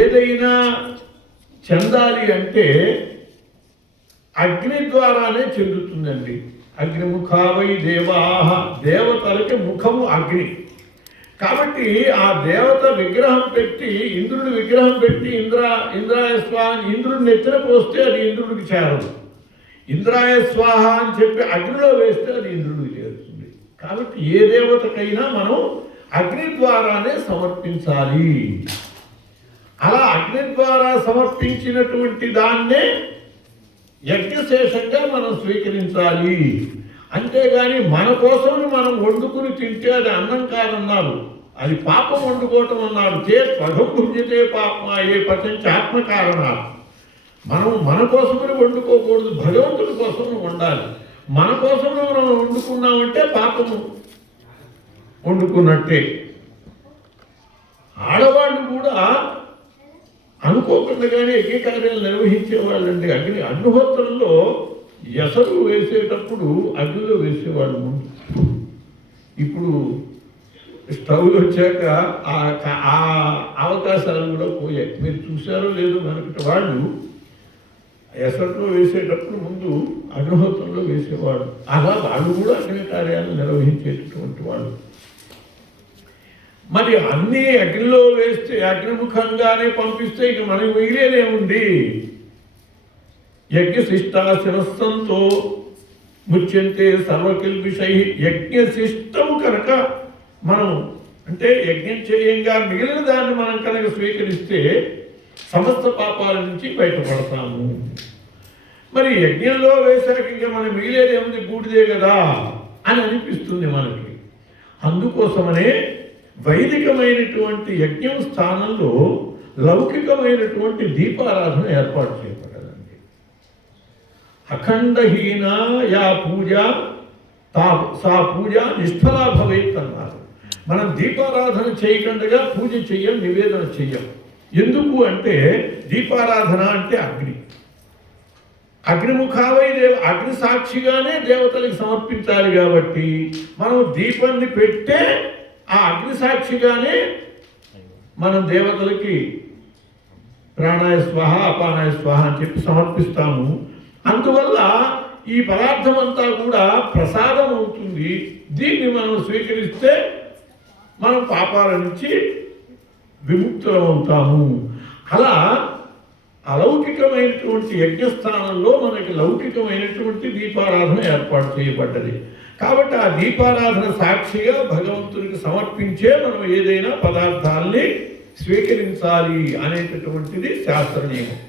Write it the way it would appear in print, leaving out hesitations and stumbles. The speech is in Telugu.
ఏదైనా చెందాలి అంటే అగ్ని ద్వారానే చెందుతుందండి. అగ్నిముఖావై దేవాహ, దేవతలకి ముఖము అగ్ని. కాబట్టి ఆ దేవత విగ్రహం పెట్టి, ఇంద్రుడి విగ్రహం పెట్టి ఇంద్రాయ స్వాహ ఇంద్రుడిని ఎత్తిన పోస్తే అది ఇంద్రుడికి చేరదు. ఇంద్రాయ స్వాహ అని చెప్పి అగ్నిలో వేస్తే అది ఇంద్రుడికి చేరుతుంది. కాబట్టి ఏ దేవతకైనా మనం అగ్ని ద్వారానే సమర్పించాలి. అలా అగ్ని ద్వారా సమర్పించినటువంటి దాన్నే యజ్ఞశేషంగా మనం స్వీకరించాలి. అంతేగాని మన కోసం మనం వండుకుని తింటే అది అన్నం కాదన్నారు, అది పాపం వండుకోవటం అన్నాడు. త్వగం భుజ్యతే పాపమా ఏ పచంచ ఆత్మకారణాలు. మనం మన కోసమని వండుకోకూడదు, భగవంతుడి కోసం వండాలి. మన కోసం మనం వండుకున్నామంటే పాపము వండుకున్నట్టే. ఆడవాళ్ళు కూడా అనుకోకుండానే యజ్ఞకార్యాలు నిర్వహించే వాళ్ళండి. అగ్నిహోత్రంలో ఎసరు వేసేటప్పుడు అగ్నిలో వేసేవాళ్ళు ముందు. ఇప్పుడు స్టవ్లు వచ్చాక ఆ అవకాశాలు కూడా పోయాయి. మీరు చూసారో లేదో మనకి వాళ్ళు ఎసరులో వేసేటప్పుడు ముందు అగ్నిహోత్రంలో వేసేవాడు. అలా వాళ్ళు కూడా అగ్ని కార్యాలు నిర్వహించేటటువంటి వాళ్ళు. మరి అన్నీ అగ్నిలో వేస్తే అగ్నిముఖంగానే పంపిస్తే ఇక మనకి మిగిలేదేముంది? యజ్ఞశిష్టా శిరస్సంతో ముచ్యంతే సర్వకిల్బిషై. యజ్ఞశిష్టము కనుక మనం అంటే యజ్ఞం చేయంగా మిగిలిన దాన్ని మనం కనుక స్వీకరిస్తే సమస్త పాపాల నుంచి బయటపడతాము. మరి యజ్ఞంలో వేశాక ఇంకా మనం మిగిలేదేముంది, బూడిదే కదా అని అనిపిస్తుంది మనకి. అందుకోసమనే వైదికమైనటువంటి యజ్ఞం స్థానంలో లౌకికమైనటువంటి దీపారాధన ఏర్పాటు చేయబడాలండి. అఖండహీన యా పూజ సా పూజ నిష్ఫలా భవేత్ అన్నారు. మనం దీపారాధన చేయకుండా పూజ చెయ్యం, నివేదన చెయ్యం. ఎందుకు అంటే దీపారాధన అంటే అగ్ని. అగ్నిముఖావై అగ్ని సాక్షిగానే దేవతలకు సమర్పించాలి. కాబట్టి మనం దీపాన్ని పెట్టే ఆ అగ్ని సాక్షిగానే మనం దేవతలకి ప్రాణాయ స్వాహ అపానాయ స్వాహ అని చెప్పి సమర్పిస్తాము. అందువల్ల ఈ పదార్థం అంతా కూడా ప్రసాదం అవుతుంది. దీన్ని మనం స్వీకరిస్తే మనం పాపాల నుంచి విముక్తులం అవుతాము. అలా అలౌకికమైనటువంటి యజ్ఞస్థానంలో మనకి లౌకికమైనటువంటి దీపారాధన ఏర్పాటు చేయబడ్డది. కాబట్టి ఆ దీపారాధన సాక్షిగా భగవంతునికి సమర్పించే మనం ఏదైనా పదార్థాల్ని స్వీకరించాలి అనేటటువంటిది శాస్త్ర నియమం.